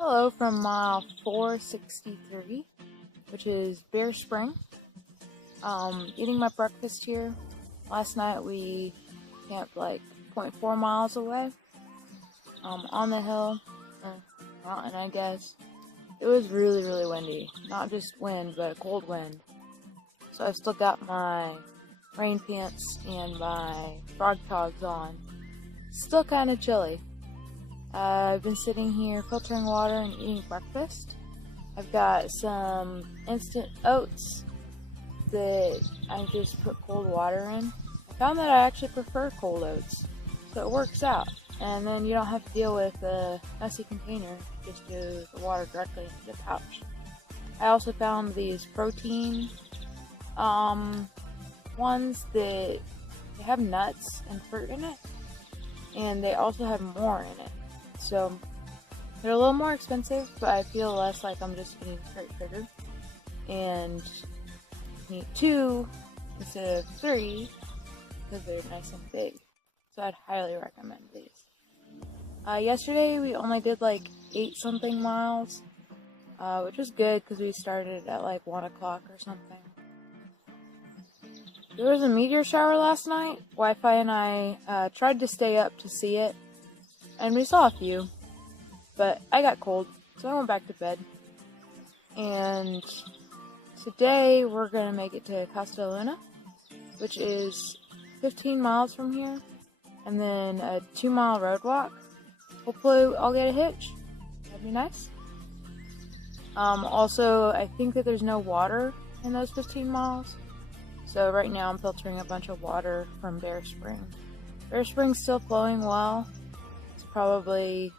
Hello from mile 463, which is Bear Spring. Eating my breakfast here. Last night we camped like 0.4 miles away, on the hill, or mountain I guess. It was really, really windy. Not just wind, but a cold wind. So I've still got my rain pants and my frog togs on. Still kind of chilly. I've been sitting here filtering water and eating breakfast. I've got some instant oats that I just put cold water in. I found that I actually prefer cold oats, so it works out. And then you don't have to deal with a messy container, just do the water directly into the pouch. I also found these protein ones that they have nuts and fruit in it, and they also have more in it. So they're a little more expensive, but I feel less like I'm just eating straight sugar. And I need 2 instead of 3 because they're nice and big. So I'd highly recommend these. Yesterday we only did like 8 something miles, which was good because we started at like 1 o'clock or something. There was a meteor shower last night. Wi-Fi and I tried to stay up to see it, and we saw a few, but I got cold, so I went back to bed. And today we're gonna make it to Casa, which is 15 miles from here, and then a 2-mile road walk. Hopefully I'll get a hitch. That'd be nice. Also, I think that there's no water in those 15 miles. So right now I'm filtering a bunch of water from Bear Spring. Bear Spring's still flowing well. It's probably,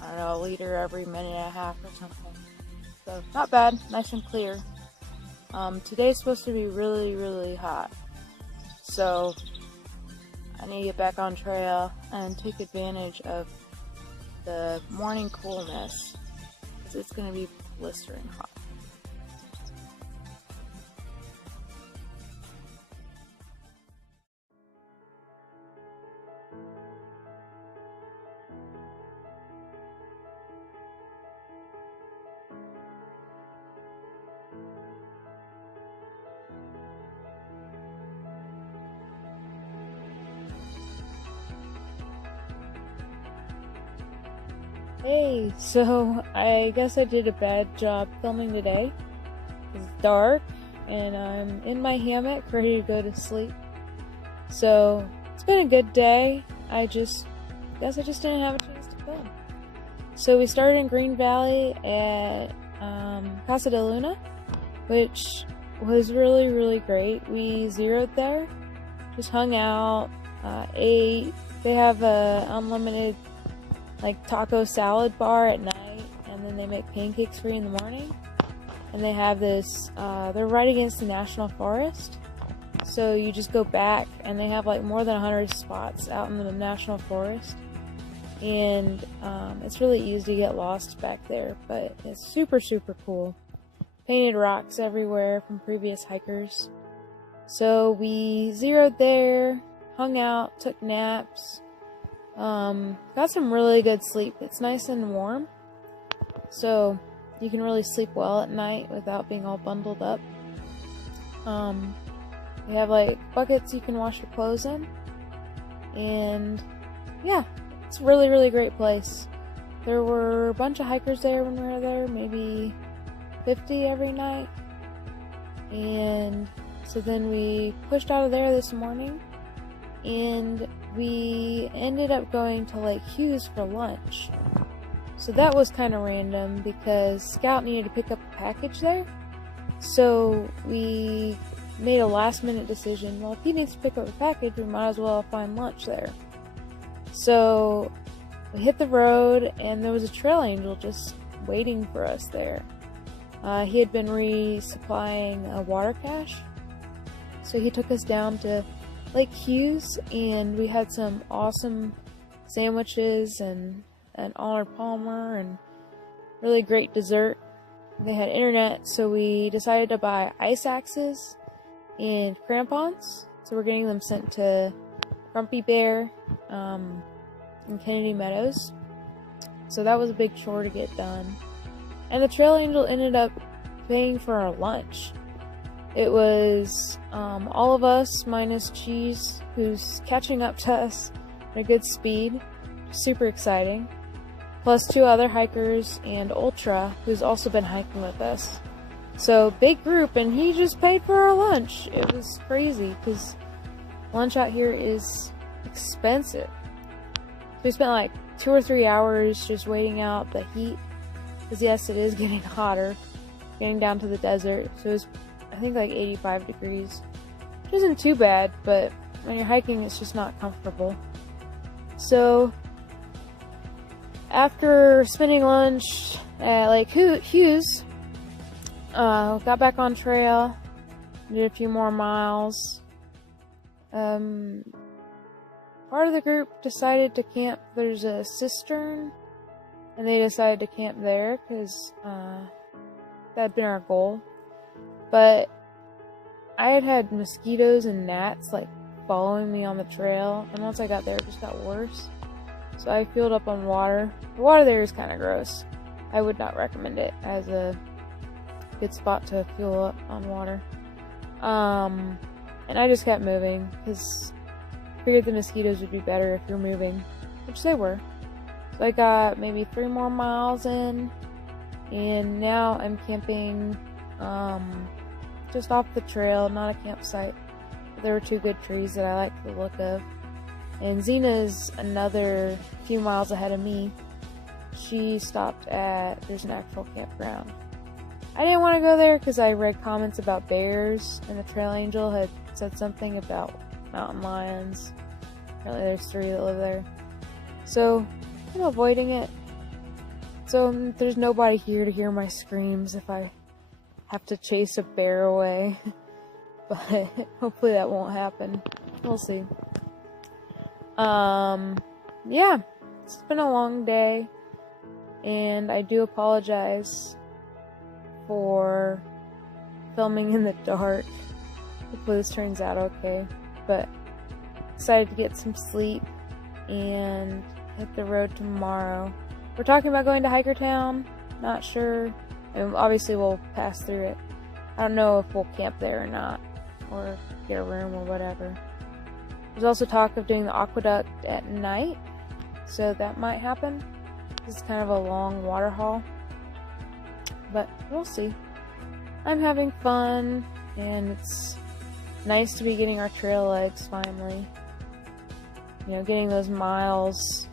I don't know, a liter every minute and a half or something. So not bad, nice and clear. Today's supposed to be really, really hot. So I need to get back on trail and take advantage of the morning coolness, because it's going to be blistering hot. Hey, so I guess I did a bad job filming today. It's dark and I'm in my hammock ready to go to sleep. So it's been a good day. I guess I just didn't have a chance to film. So we started in Green Valley at Casa, which was really, really great. We zeroed there, just hung out, ate. They have a unlimited like taco salad bar at night, and then they make pancakes for you in the morning. And they have this, they're right against the National Forest, so you just go back, and they have like more than 100 spots out in the National Forest, and it's really easy to get lost back there, but it's super, super cool. Painted rocks everywhere from previous hikers. So we zeroed there, hung out, took naps. Got some really good sleep. It's nice and warm, so you can really sleep well at night without being all bundled up. We have like buckets you can wash your clothes in, and yeah, it's a really, really great place. There were a bunch of hikers there when we were there, maybe 50 every night, and so then we pushed out of there this morning, and we ended up going to Lake Hughes for lunch. So that was kind of random because Scout needed to pick up a package there. So we made a last minute decision. Well, if he needs to pick up a package, we might as well find lunch there. So we hit the road, and there was a trail angel just waiting for us there. He had been resupplying a water cache. So he took us down to Lake Hughes, and we had some awesome sandwiches and an Arnold Palmer and really great dessert. They had internet, so we decided to buy ice axes and crampons. So we're getting them sent to Grumpy Bear in Kennedy Meadows. So that was a big chore to get done. And the trail angel ended up paying for our lunch. It was all of us minus Cheese, who's catching up to us at a good speed. Super exciting. Plus 2 other hikers and Ultra, who's also been hiking with us. So big group, and he just paid for our lunch. It was crazy because lunch out here is expensive. So we spent like 2 or 3 hours just waiting out the heat. Because yes, it is getting hotter. Getting down to the desert. So it was, I think, like 85 degrees. Which isn't too bad, but when you're hiking, it's just not comfortable. So after spending lunch at Lake Hughes, got back on trail, did a few more miles. Part of the group decided to camp. There's a cistern, and they decided to camp there because that had been our goal. But I had mosquitoes and gnats like following me on the trail, and once I got there, it just got worse. So I filled up on water. The water there is kind of gross. I would not recommend it as a good spot to fuel up on water. And I just kept moving because I figured the mosquitoes would be better if you're moving, which they were. So I got maybe 3 more miles in, and now I'm camping just off the trail, not a campsite. But there were 2 good trees that I liked the look of. And Zena's another few miles ahead of me. She stopped at, there's an actual campground. I didn't want to go there because I read comments about bears, and the trail angel had said something about mountain lions. Apparently there's 3 that live there. So I'm avoiding it. So there's nobody here to hear my screams if I have to chase a bear away. But hopefully that won't happen. We'll see. Yeah, it's been a long day, and I do apologize for filming in the dark. Hopefully this turns out okay, but excited to get some sleep and hit the road tomorrow. We're talking about going to Hikertown, not sure, and obviously we'll pass through it. I don't know if we'll camp there or not, or get a room or whatever. There's also talk of doing the Aqueduct at night, so that might happen. This is kind of a long water haul, but we'll see. I'm having fun, and it's nice to be getting our trail legs finally. You know, getting those miles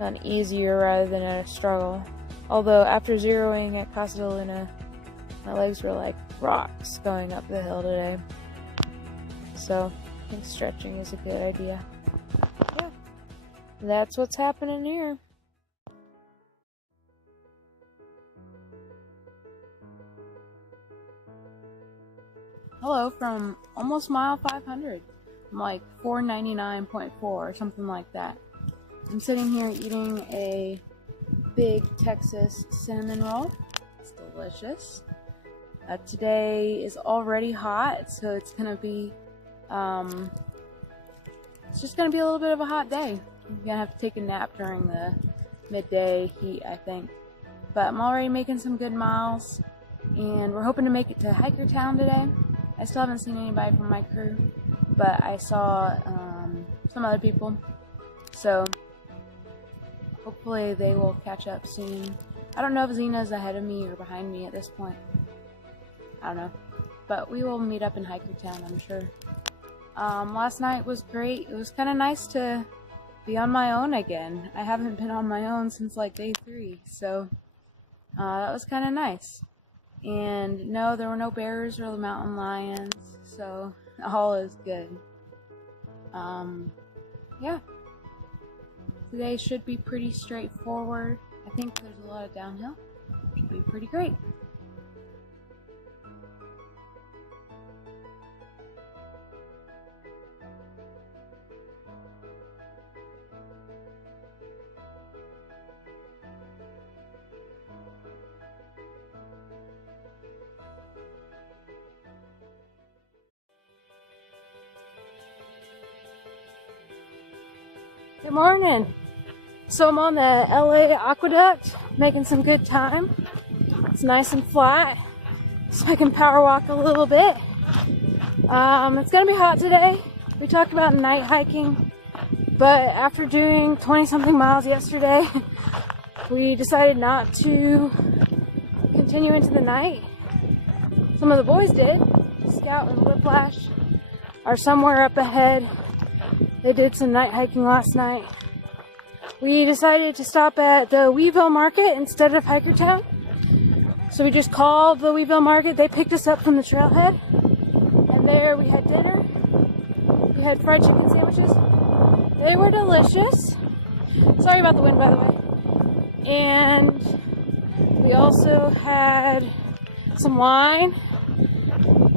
done easier rather than at a struggle. Although after zeroing at Casa de Luna, my legs were like rocks going up the hill today. So I think stretching is a good idea. Yeah, that's what's happening here. Hello from almost mile 500. I'm like 499.4 or something like that. I'm sitting here eating a big Texas cinnamon roll. It's delicious. Today is already hot, so it's gonna be it's just gonna be a little bit of a hot day. I'm gonna have to take a nap during the midday heat, I think. But I'm already making some good miles, and we're hoping to make it to Hikertown today. I still haven't seen anybody from my crew, but I saw some other people, so hopefully they will catch up soon. I don't know if Zena's ahead of me or behind me at this point. I don't know, but we will meet up in Hikertown, I'm sure. Last night was great. It was kind of nice to be on my own again. I haven't been on my own since like day 3, so that was kind of nice. And no, there were no bears or the mountain lions, so all is good. Yeah. Today should be pretty straightforward. I think there's a lot of downhill. Should be pretty great. Good morning. So I'm on the LA Aqueduct, making some good time. It's nice and flat, so I can power walk a little bit. It's gonna be hot today. We talked about night hiking, but after doing 20-something miles yesterday, we decided not to continue into the night. Some of the boys did. Scout and Whiplash are somewhere up ahead. They did some night hiking last night. We decided to stop at the Weeville Market instead of Hikertown. So we just called the Weeville Market. They picked us up from the trailhead. And there we had dinner. We had fried chicken sandwiches. They were delicious. Sorry about the wind, by the way. And we also had some wine.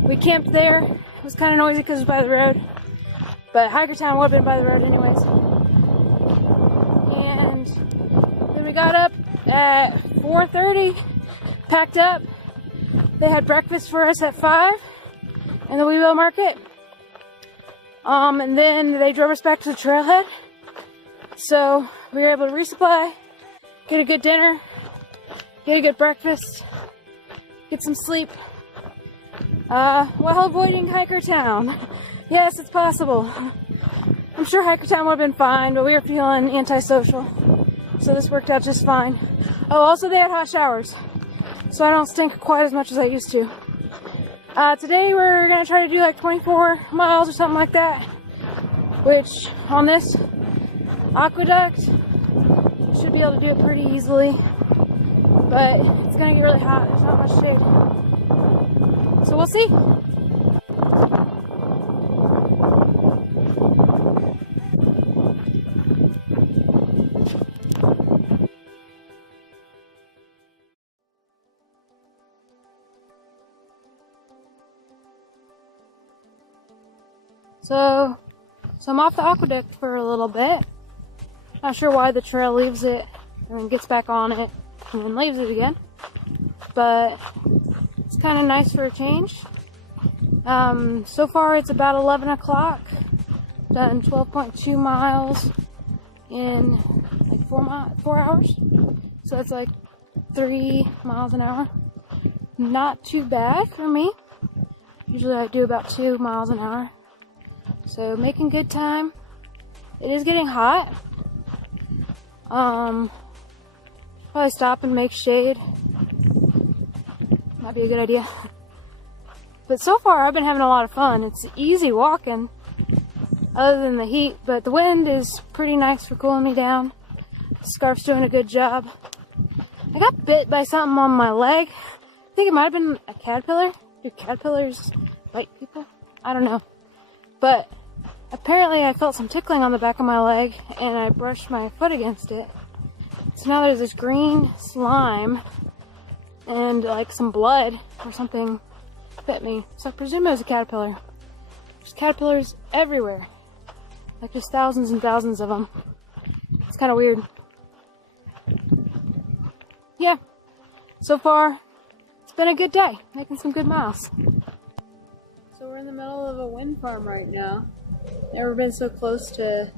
We camped there. It was kind of noisy because it was by the road. But Hikertown would have been by the road anyways. And then we got up at 4:30. Packed up. They had breakfast for us at 5 in the Weeville Market. And then they drove us back to the trailhead. So we were able to resupply, get a good dinner, get a good breakfast, get some sleep, while avoiding Hikertown. Yes, it's possible. I'm sure Hikertown would have been fine, but we were feeling antisocial. So this worked out just fine. Oh, also they had hot showers, so I don't stink quite as much as I used to. Today we're going to try to do like 24 miles or something like that, which on this aqueduct, should be able to do it pretty easily, but it's going to get really hot. There's not much shade. So we'll see. So I'm off the aqueduct for a little bit. Not sure why the trail leaves it and then gets back on it and then leaves it again. But it's kind of nice for a change. So far it's about 11 o'clock. Done 12.2 miles in like 4 hours. So it's like 3 miles an hour. Not too bad for me. Usually I do about 2 miles an hour. So making good time. It is getting hot. Probably stop and make shade. Might be a good idea. But so far I've been having a lot of fun. It's easy walking, other than the heat, but the wind is pretty nice for cooling me down. The scarf's doing a good job. I got bit by something on my leg. I think it might have been a caterpillar. Do caterpillars bite people? I don't know. But apparently I felt some tickling on the back of my leg and I brushed my foot against it. So now there's this green slime and like some blood or something bit me. So I presume it was a caterpillar. There's caterpillars everywhere. Like just thousands and thousands of them. It's kind of weird. Yeah. So far, it's been a good day. Making some good miles. So we're in the middle of a wind farm right now. Never been so close to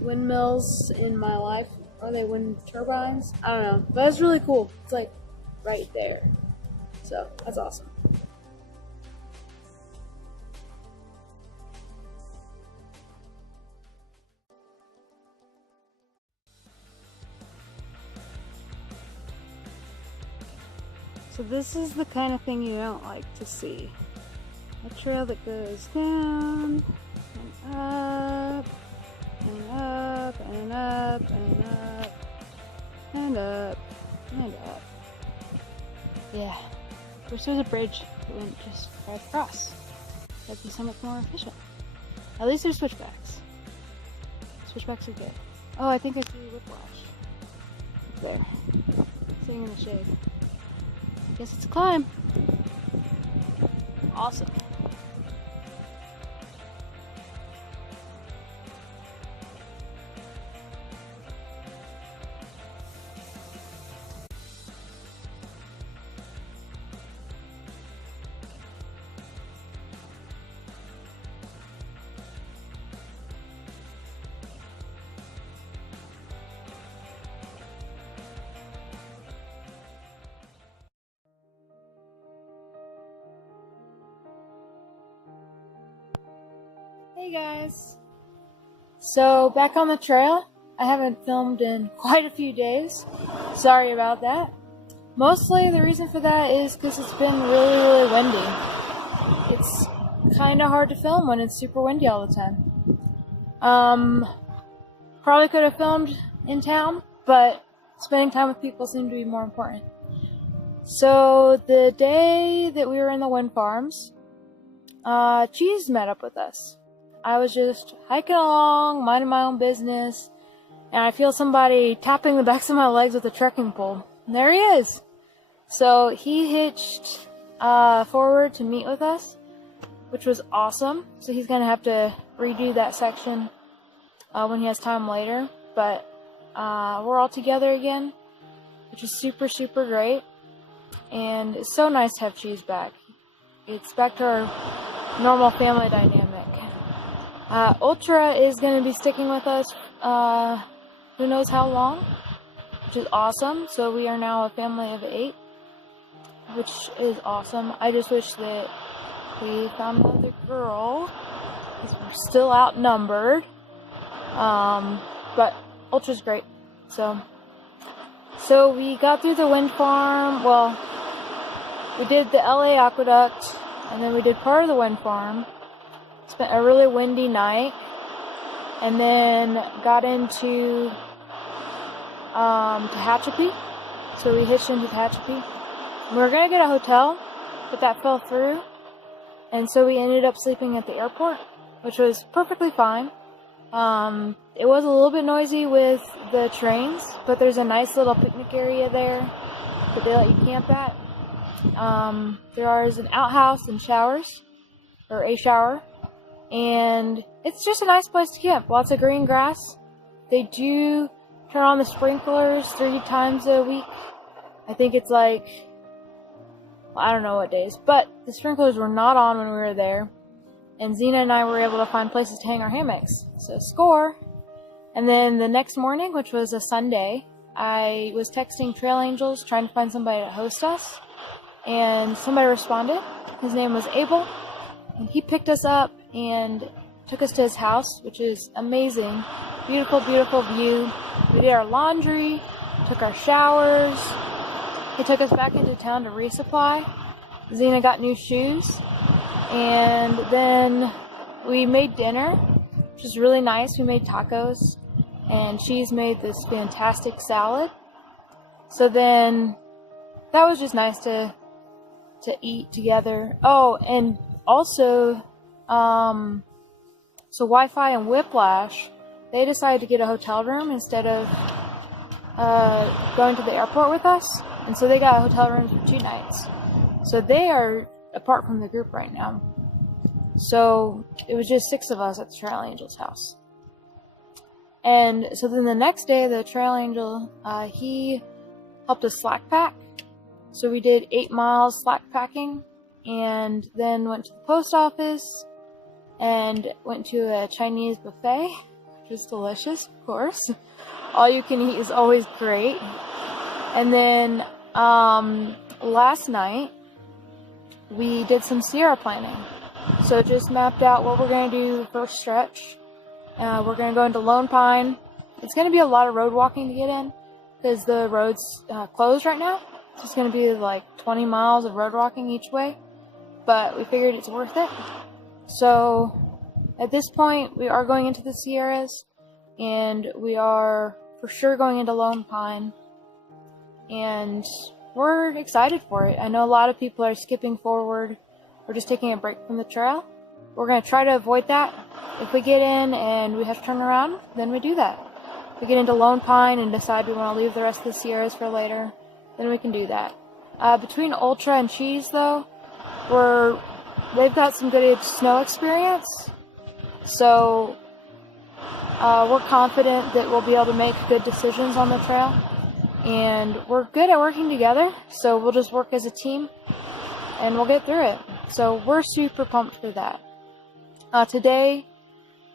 windmills in my life. Are they wind turbines? I don't know. But it's really cool. It's like right there. So that's awesome. So this is the kind of thing you don't like to see. A trail that goes down and up and up and up and up and up and up. Yeah. Wish there was a bridge that wouldn't just drive across. That'd be so much more efficient. At least there's switchbacks. Switchbacks are good. Oh, I think I see Whiplash up there, sitting in the shade. I guess it's a climb. Awesome. Hey guys! So, back on the trail. I haven't filmed in quite a few days. Sorry about that. Mostly the reason for that is because it's been really, really windy. It's kind of hard to film when it's super windy all the time. Probably could have filmed in town, but spending time with people seemed to be more important. So, the day that we were in the wind farms, Cheese met up with us. I was just hiking along, minding my own business, and I feel somebody tapping the backs of my legs with a trekking pole. And there he is! So he hitched forward to meet with us, which was awesome. So he's going to have to redo that section when he has time later. But we're all together again, which is super, super great. And it's so nice to have Cheese back. It's back to our normal family dynamic. Ultra is going to be sticking with us who knows how long, which is awesome. So we are now a family of 8, which is awesome. I just wish that we found another girl, because we're still outnumbered. But Ultra's great. So we got through the wind farm. Well, we did the LA Aqueduct, and then we did part of the wind farm. Spent a really windy night, and then got into Tehachapi. So we hitched into Tehachapi. We were going to get a hotel, but that fell through, and so we ended up sleeping at the airport, which was perfectly fine. It was a little bit noisy with the trains, but there's a nice little picnic area there that they let you camp at. There is an outhouse and showers, or a shower, and it's just a nice place to camp. Lots of green grass. They do turn on the sprinklers 3 times a week. I think it's like, well, I don't know what days, but the sprinklers were not on when we were there. And Xena and I were able to find places to hang our hammocks. So score. And then the next morning, which was a Sunday, I was texting Trail Angels trying to find somebody to host us. And somebody responded. His name was Abel. And he picked us up and took us to his house, which is amazing. Beautiful, beautiful view. We did our laundry, took our showers. He took us back into town to resupply. Xena got new shoes. And then we made dinner, which is really nice. We made tacos, and Cheese made this fantastic salad. So then that was just nice to eat together. Oh, and also, so Wi-Fi and Whiplash, they decided to get a hotel room instead of going to the airport with us, and so they got a hotel room for 2 nights. So they are apart from the group right now. So it was just 6 of us at the Trail Angel's house. And so then the next day, the Trail Angel, he helped us slack pack. So we did 8 miles slack packing, and then went to the post office and went to a Chinese buffet, which is delicious, of course. All you can eat is always great. And then last night we did some Sierra planning. So just mapped out what we're going to do first stretch. We're going to go into Lone Pine. It's going to be a lot of road walking to get in, because the road's closed right now. So it's going to be like 20 miles of road walking each way. But we figured it's worth it. So at this point, we are going into the Sierras, and we are for sure going into Lone Pine. And we're excited for it. I know a lot of people are skipping forward. We're just taking a break from the trail. We're going to try to avoid that. If we get in and we have to turn around, then we do that. If we get into Lone Pine and decide we want to leave the rest of the Sierras for later, then we can do that. Between Ultra and Cheese, though, they've got some good snow experience. So we're confident that we'll be able to make good decisions on the trail. And we're good at working together, so we'll just work as a team, and we'll get through it. So we're super pumped for that. Today,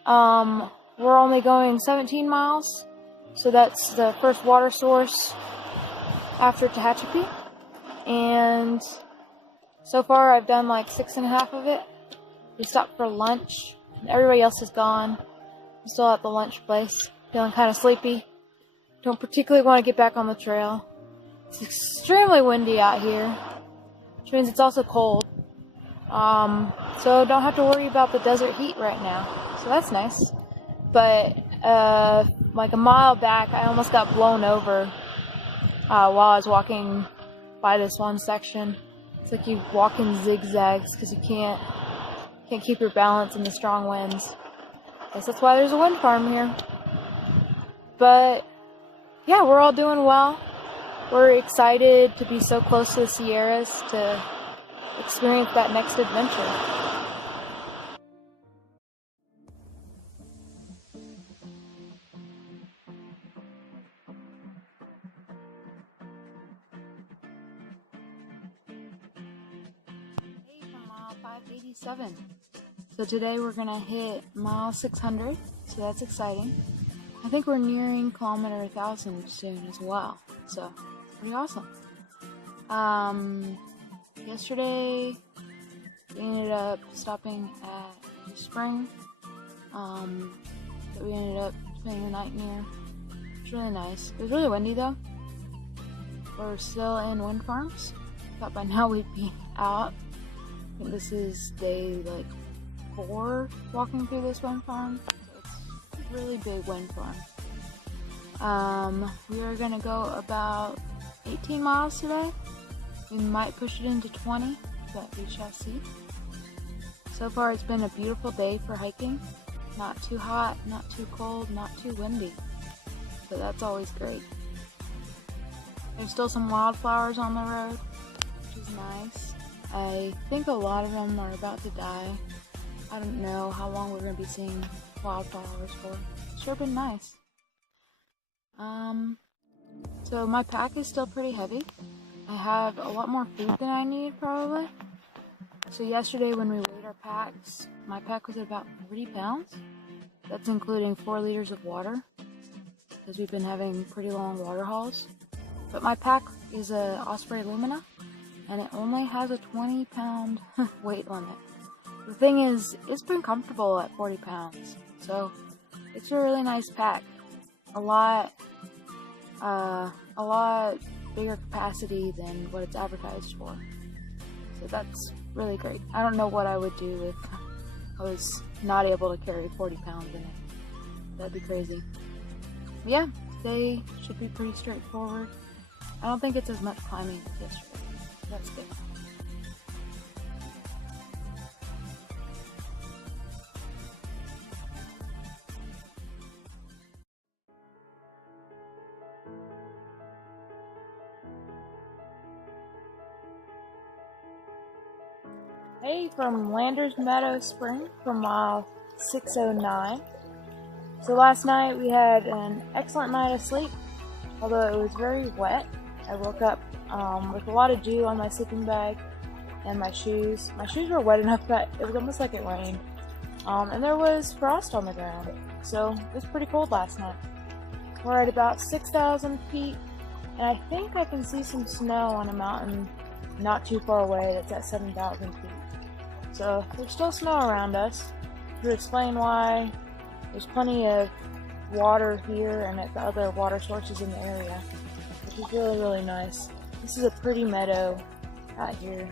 we're only going 17 miles, so that's the first water source after Tehachapi. And so far I've done like 6.5 of it. We stopped for lunch, everybody else is gone. I'm still at the lunch place, feeling kind of sleepy. Don't particularly want to get back on the trail. It's extremely windy out here, which means it's also cold. So don't have to worry about the desert heat right now. So that's nice. But like a mile back, I almost got blown over while I was walking by this one section. It's like you walk in zigzags because you can't keep your balance in the strong winds. I guess that's why there's a wind farm here. But yeah, we're all doing well. We're excited to be so close to the Sierras to experience that next adventure. From mile 587. So today we're gonna hit mile 600, so that's exciting. I think we're nearing kilometer 1,000 soon as well, so it's pretty awesome. Yesterday we ended up stopping at a spring that we ended up spending the night near. It was really nice. It was really windy though. We're still in wind farms. Thought by now we'd be out. I think this is day like 4 walking through this wind farm. So it's a really big wind farm. We are gonna go about 18 miles today. We might push it into 20, but we shall see. So far it's been a beautiful day for hiking. Not too hot, not too cold, not too windy. So that's always great. There's still some wildflowers on the road, which is nice. I think a lot of them are about to die. I don't know how long we're going to be seeing wildflowers for. It's sure been nice. So my pack is still pretty heavy. I have a lot more food than I need, probably. So yesterday when we weighed our packs, my pack was at about 40 pounds. That's including 4 liters of water, because we've been having pretty long water hauls. But my pack is a Osprey Lumina, and it only has a 20-pound weight limit. The thing is, it's been comfortable at 40 pounds, so it's a really nice pack. A lot bigger capacity than what it's advertised for. So that's really great. I don't know what I would do if I was not able to carry 40 pounds in it. That'd be crazy. But yeah, today should be pretty straightforward. I don't think it's as much climbing as yesterday. That's good. Hey, from Landers Meadow Spring from mile 609. So last night we had an excellent night of sleep, although it was very wet. I woke up with a lot of dew on my sleeping bag and my shoes. My shoes were wet enough that it was almost like it rained. And there was frost on the ground, so it was pretty cold last night. We're at about 6,000 feet, and I think I can see some snow on a mountain not too far away that's at 7,000 feet. So there's still snow around us, to explain why there's plenty of water here and at the other water sources in the area, which is really, really nice. This is a pretty meadow out here.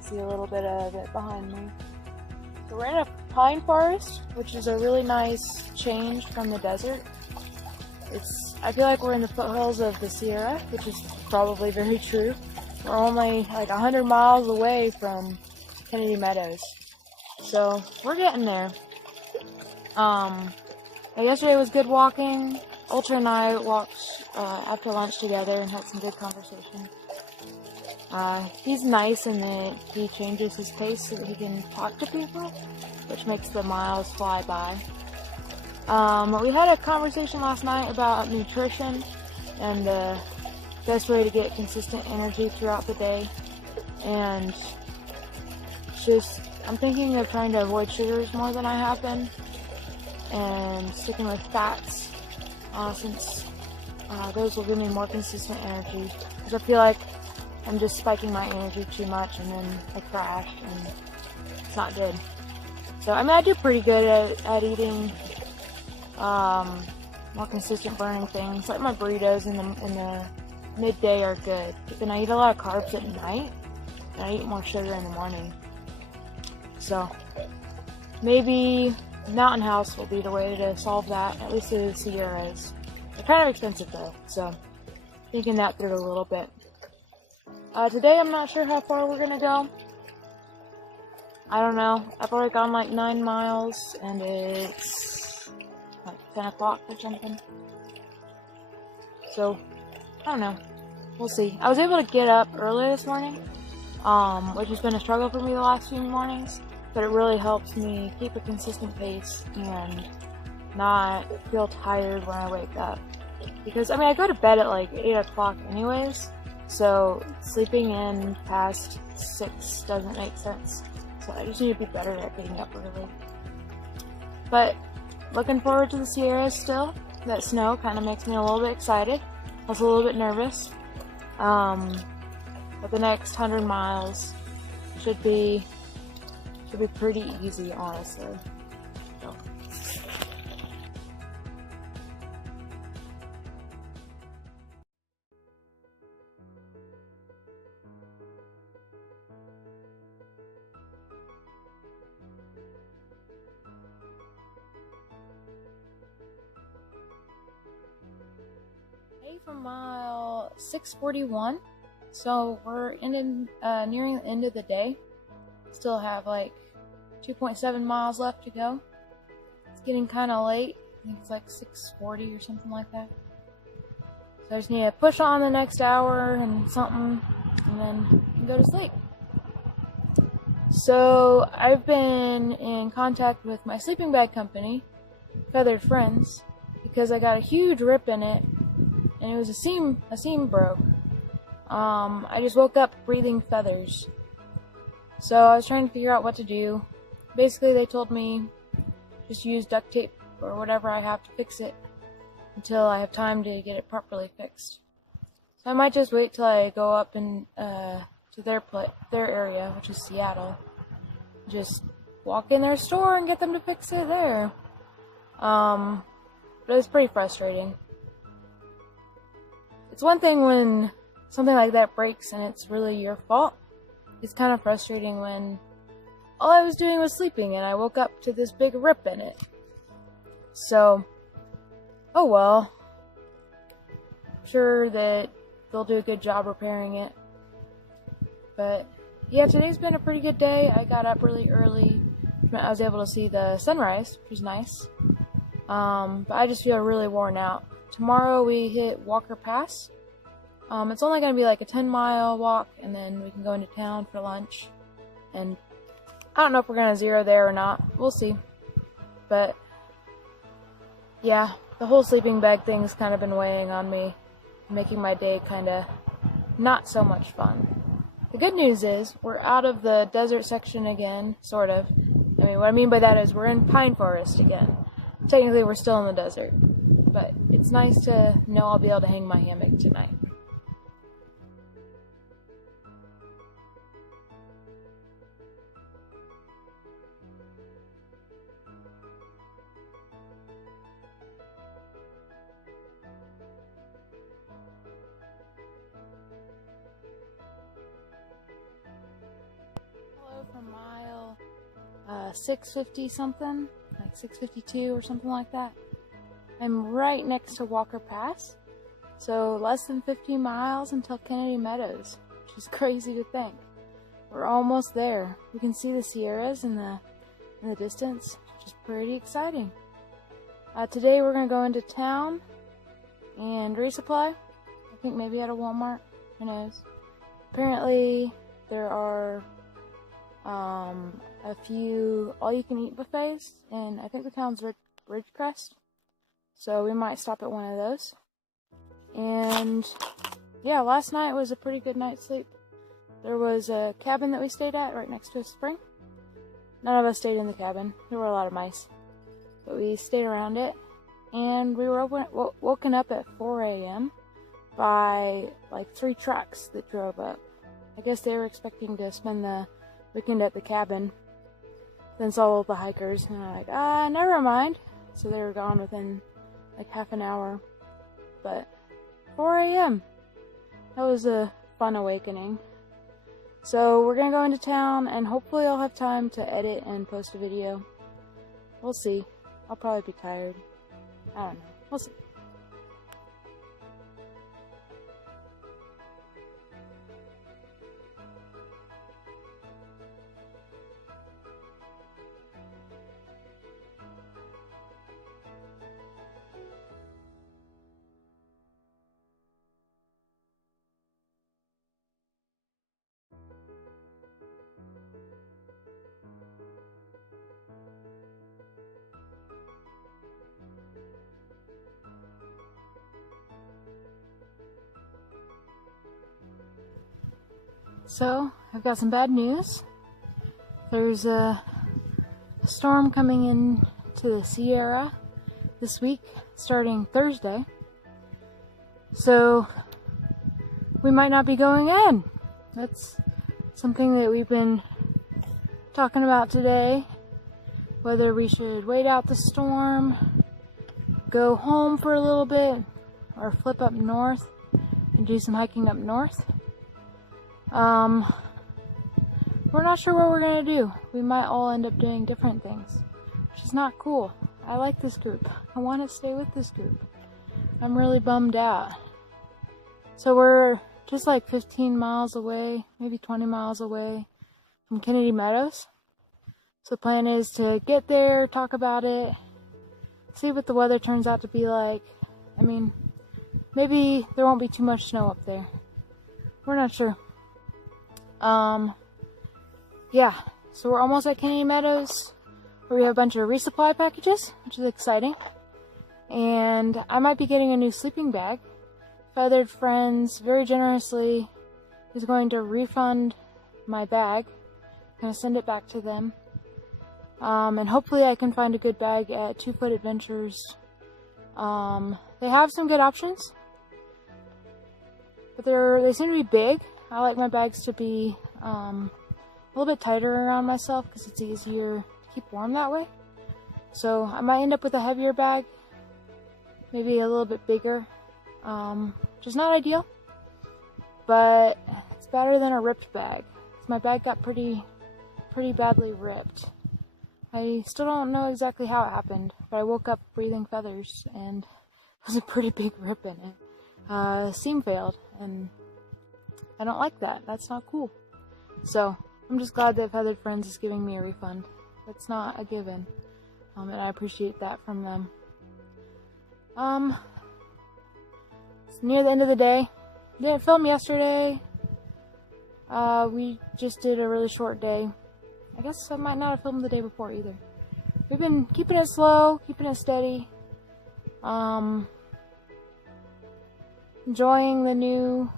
See a little bit of it behind me. So we're in a pine forest, which is a really nice change from the desert. I feel like we're in the foothills of the Sierra, which is probably very true. We're only like 100 miles away from Kennedy Meadows. So we're getting there. Yesterday was good walking. Ultra and I walked after lunch together and had some good conversation. He's nice in that he changes his pace so that he can talk to people, which makes the miles fly by. We had a conversation last night about nutrition and the best way to get consistent energy throughout the day. And I'm thinking of trying to avoid sugars more than I have been, and sticking with fats, since those will give me more consistent energy. Because I feel like I'm just spiking my energy too much and then I crash, and it's not good. So, I mean, I do pretty good at eating more consistent burning things. Like my burritos in the midday are good. But then I eat a lot of carbs at night, and I eat more sugar in the morning. So, maybe Mountain House will be the way to solve that, at least the Sierras. They're kind of expensive though, so thinking that through a little bit. Today I'm not sure how far we're gonna go. I don't know. I've already gone like 9 miles, and it's like 10 o'clock or something. So, I don't know. We'll see. I was able to get up early this morning, which has been a struggle for me the last few mornings, but it really helps me keep a consistent pace and not feel tired when I wake up. Because, I mean, I go to bed at like 8 o'clock anyways, so sleeping in past 6 doesn't make sense. So I just need to be better at getting up early. But looking forward to the Sierras still. That snow kind of makes me a little bit excited. Also a little bit nervous. But the next 100 miles should be pretty easy, honestly. So. From mile 641, so we're nearing the end of the day. Still have like 2.7 miles left to go. It's getting kind of late. I think it's like 6:40 or something like that. So I just need to push on the next hour and something, and then go to sleep. So I've been in contact with my sleeping bag company, Feathered Friends, because I got a huge rip in it. And it was a seam broke. I just woke up breathing feathers. So I was trying to figure out what to do. Basically, they told me just use duct tape or whatever I have to fix it until I have time to get it properly fixed. So I might just wait till I go up to their area, which is Seattle. Just walk in their store and get them to fix it there. But it's pretty frustrating. It's one thing when something like that breaks and it's really your fault. It's kind of frustrating when all I was doing was sleeping and I woke up to this big rip in it. So, oh well. I'm sure that they'll do a good job repairing it. But yeah, today's been a pretty good day. I got up really early. I was able to see the sunrise, which is nice. But I just feel really worn out. Tomorrow we hit Walker Pass. It's only going to be like a 10-mile walk, and then we can go into town for lunch. And I don't know if we're going to zero there or not. We'll see. But yeah, the whole sleeping bag thing's kind of been weighing on me, making my day kind of not so much fun. The good news is we're out of the desert section again, sort of. I mean, what I mean by that is we're in pine forest again. Technically, we're still in the desert. But it's nice to know I'll be able to hang my hammock tonight. Hello from mile 650 something, like 652 or something like that. I'm right next to Walker Pass, so less than 15 miles until Kennedy Meadows, which is crazy to think. We're almost there. We can see the Sierras in the distance, which is pretty exciting. Today we're going to go into town and resupply. I think maybe at a Walmart. Who knows? Apparently there are a few all-you-can-eat buffets, and I think the town's Ridgecrest. So we might stop at one of those. And yeah, last night was a pretty good night's sleep. There was a cabin that we stayed at right next to a spring. None of us stayed in the cabin. There were a lot of mice. But we stayed around it. And we were woken up at 4 a.m. by like 3 trucks that drove up. I guess they were expecting to spend the weekend at the cabin. Then saw all the hikers and I'm like, never mind. So they were gone within like half an hour. But 4 a.m. That was a fun awakening. So we're gonna go into town and hopefully I'll have time to edit and post a video. We'll see. I'll probably be tired. I don't know. We'll see. So, I've got some bad news. There's a storm coming in to the Sierra this week, starting Thursday. So, we might not be going in. That's something that we've been talking about today. Whether we should wait out the storm, go home for a little bit, or flip up north and do some hiking up north. We're not sure what we're gonna do. We might all end up doing different things, which is not cool. I like this group. I want to stay with this group. I'm really bummed out. So we're just like 15 miles away, maybe 20 miles away from Kennedy Meadows. So the plan is to get there, talk about it, see what the weather turns out to be like. I mean, maybe there won't be too much snow up there. We're not sure. Yeah, so we're almost at Kennedy Meadows, where we have a bunch of resupply packages, which is exciting. And I might be getting a new sleeping bag. Feathered Friends very generously is going to refund my bag. I'm going to send it back to them. And hopefully I can find a good bag at 2 Foot Adventures. They have some good options, but they seem to be big. I like my bags to be a little bit tighter around myself because it's easier to keep warm that way. So I might end up with a heavier bag, maybe a little bit bigger, which is not ideal, but it's better than a ripped bag. My bag got pretty badly ripped. I still don't know exactly how it happened, but I woke up breathing feathers and there was a pretty big rip in it. Seam failed, and I don't like that. That's not cool. So I'm just glad that Feathered Friends is giving me a refund. That's not a given, and I appreciate that from them. It's near the end of the day. Didn't film yesterday. We just did a really short day. I guess I might not have filmed the day before either. We've been keeping it slow, keeping it steady. Enjoying the new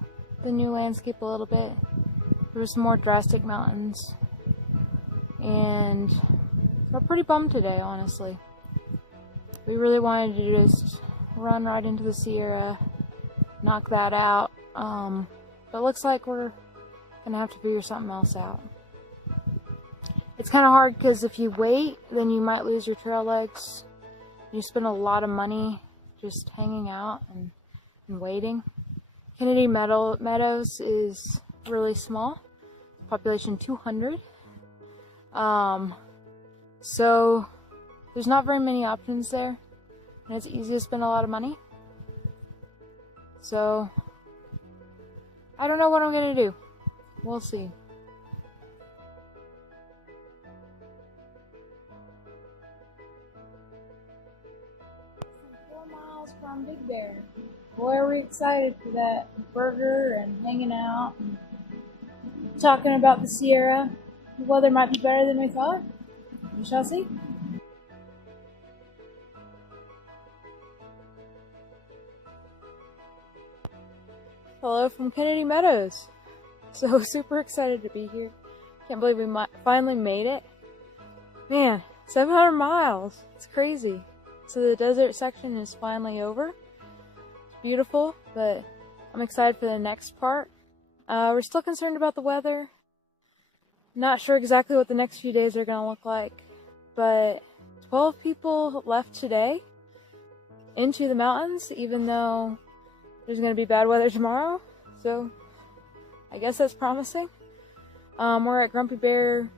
landscape a little bit. There were some more drastic mountains, and we're pretty bummed today, honestly. We really wanted to just run right into the Sierra, knock that out, but it looks like we're gonna have to figure something else out. It's kind of hard because if you wait, then you might lose your trail legs. You spend a lot of money just hanging out and waiting. Kennedy Meadows is really small, population 200. So there's not very many options there, and it's easy to spend a lot of money. So I don't know what I'm gonna do. We'll see. From Big Bear. Boy, are we excited for that burger and hanging out and talking about the Sierra. The weather might be better than we thought. We shall see. Hello from Kennedy Meadows. So super excited to be here. Can't believe we finally made it. Man, 700 miles. It's crazy. So the desert section is finally over. It's beautiful, but I'm excited for the next part. We're still concerned about the weather. Not sure exactly what the next few days are going to look like. but 12 people left today into the mountains, even though there's going to be bad weather tomorrow. So I guess that's promising. We're at Grumpy Bear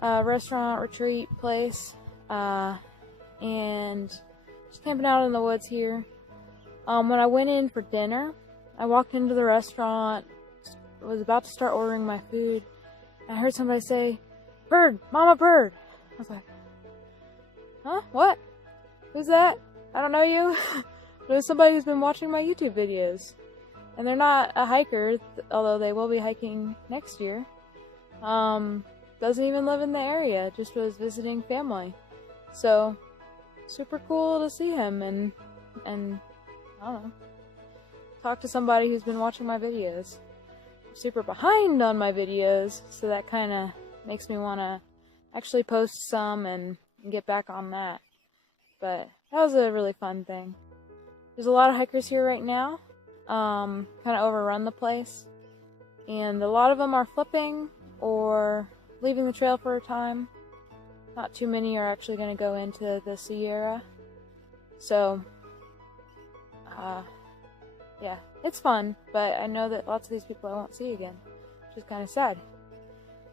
restaurant retreat place, and just camping out in the woods here. When I went in for dinner, I walked into the restaurant, was about to start ordering my food, and I heard somebody say, "Bird, Mama Bird." I was like, "Huh? What? Who's that? I don't know you." It was somebody who's been watching my YouTube videos. And they're not a hiker, although they will be hiking next year. Doesn't even live in the area, just was visiting family. So, super cool to see him and I don't know, talk to somebody who's been watching my videos. I'm super behind on my videos, so that kind of makes me want to actually post some and get back on that. But that was a really fun thing. There's a lot of hikers here right now. Kind of overrun the place, and a lot of them are flipping or leaving the trail for a time. Not too many are actually going to go into the Sierra. So, yeah, it's fun, but I know that lots of these people I won't see again, which is kind of sad.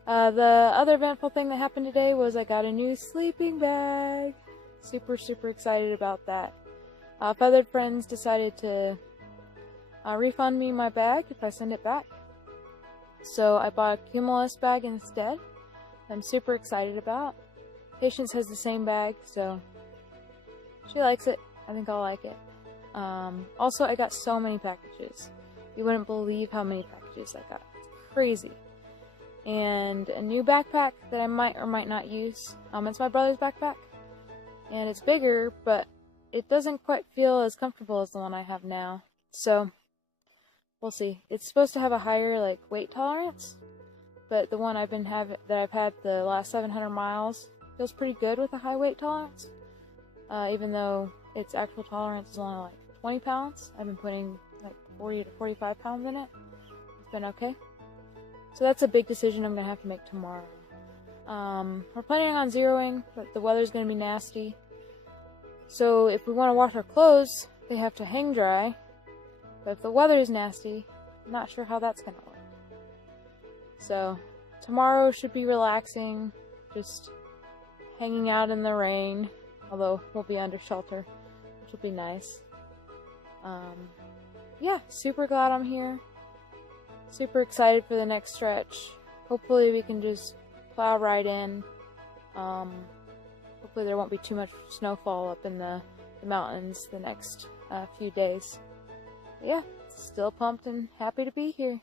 The other eventful thing that happened today was I got a new sleeping bag. Super excited about that. Feathered Friends decided to refund me my bag if I send it back. So I bought a Cumulus bag instead. I'm super excited about. Patience has the same bag, so she likes it. I think I'll like it. Also, I got so many packages. You wouldn't believe how many packages I got. It's crazy. And a new backpack that I might or might not use. It's my brother's backpack. And it's bigger, but it doesn't quite feel as comfortable as the one I have now. So we'll see. It's supposed to have a higher weight tolerance, but the one I've had the last 700 miles feels pretty good with a high weight tolerance. Even though its actual tolerance is only 20 pounds, I've been putting 40 to 45 pounds in it. It's been okay. So that's a big decision I'm gonna have to make tomorrow. We're planning on zeroing, but the weather's gonna be nasty. So if we want to wash our clothes, they have to hang dry. But if the weather is nasty, I'm not sure how that's going to work. So, tomorrow should be relaxing, just hanging out in the rain, although we'll be under shelter, which will be nice. Yeah, super glad I'm here. Super excited for the next stretch. Hopefully we can just plow right in. Hopefully there won't be too much snowfall up in the mountains the next few days. But yeah, still pumped and happy to be here.